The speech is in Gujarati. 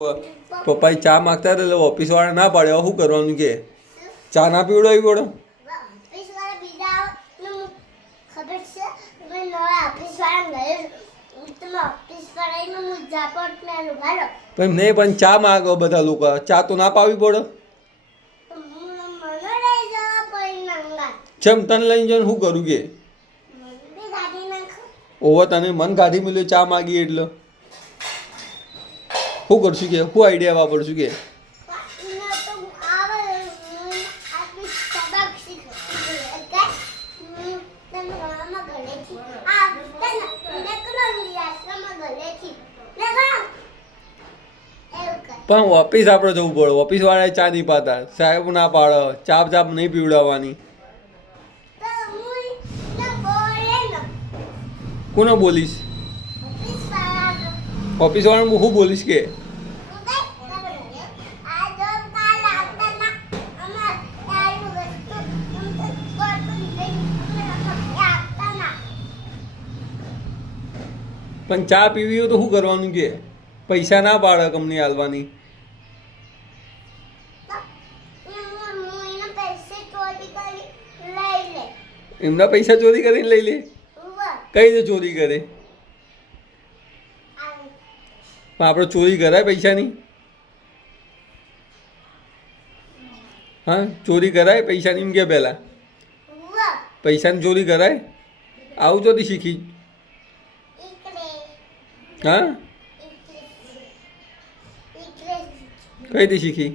પપ્પા ચા માગતા હતા એટલે ઓફિસ વાળા ના પાડે શું કરવાનું કે ચા ના પીવડાવી પડે નહીં પણ ચા માગો બધા લોકો ચા તો ના પાવી પડે ચમ તને લઈને જઈને શું કરું કે ઓવર તને મન કાઢી મળ્યો ચા માગી એટલે શું કરશું કે શું આઈડિયા વાપરશું કે પણ ઓફિસ આપણે જવું પડે ઓફિસ વાળા ચા નહીં પાતા સાહેબ ના પાડે ચાપ ચાપ નહીં પીવડાવવાની કોને બોલીશ ઓફિસ વાળાને હું બોલીશ કે પણ ચા પીવી હોય તો શું કરવાનું કે પૈસા ના પાડે કંપની હાલવાની એમના પૈસા ચોરી કરીને લઈ લે કઈ રીતે ચોરી કરે પણ આપણે ચોરી કરાય પૈસાની હા ચોરી કરાય પૈસાની એમ કે પહેલાં પૈસાની ચોરી કરાય આવું ચોથી શીખી હા કઈ રીતે શીખી